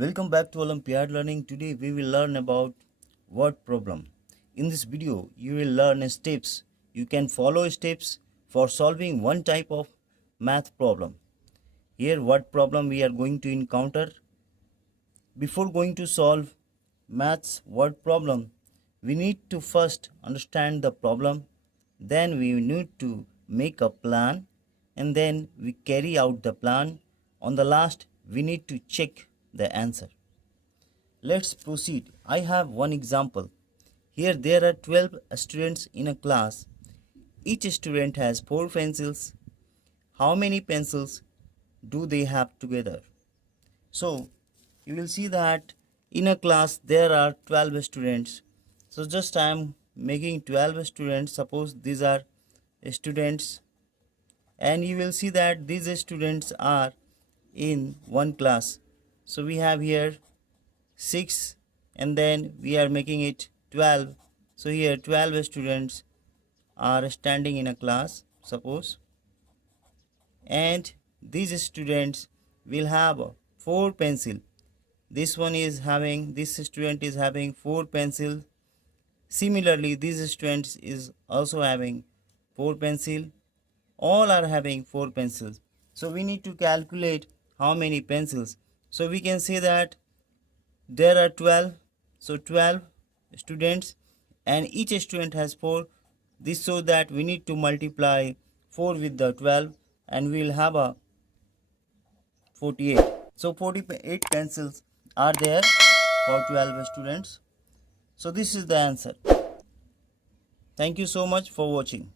Welcome back to Olympiad Learning. Today we will learn about word problem. In this video you will learn steps. You can follow steps for solving one type of math problem. Here word problem we are going to encounter. Before going to solve maths word problem, we need to first understand the problem. Then we need to make a plan and then we carry out the plan. On the last we need to check the answer. Let's proceed. I have one example. Here there are 12 students in a class. Each student has 4 pencils. How many pencils do they have together? So you will see that in a class there are 12 students. So just I am making 12 students. Suppose these are students, and you will see that these students are in one class. So we have here 6 and then we are making it 12. So here 12 students are standing in a class, suppose, and these students will have 4 pencil. This student is having 4 pencil. Similarly this student is also having 4 pencil. All are having 4 pencils. So we need to calculate how many pencils. So we can say that there are 12. So 12 students and each student has 4. This shows that we need to multiply 4 with the 12 and we will have a 48. So 48 pencils are there for 12 students. So this is the answer. Thank you so much for watching.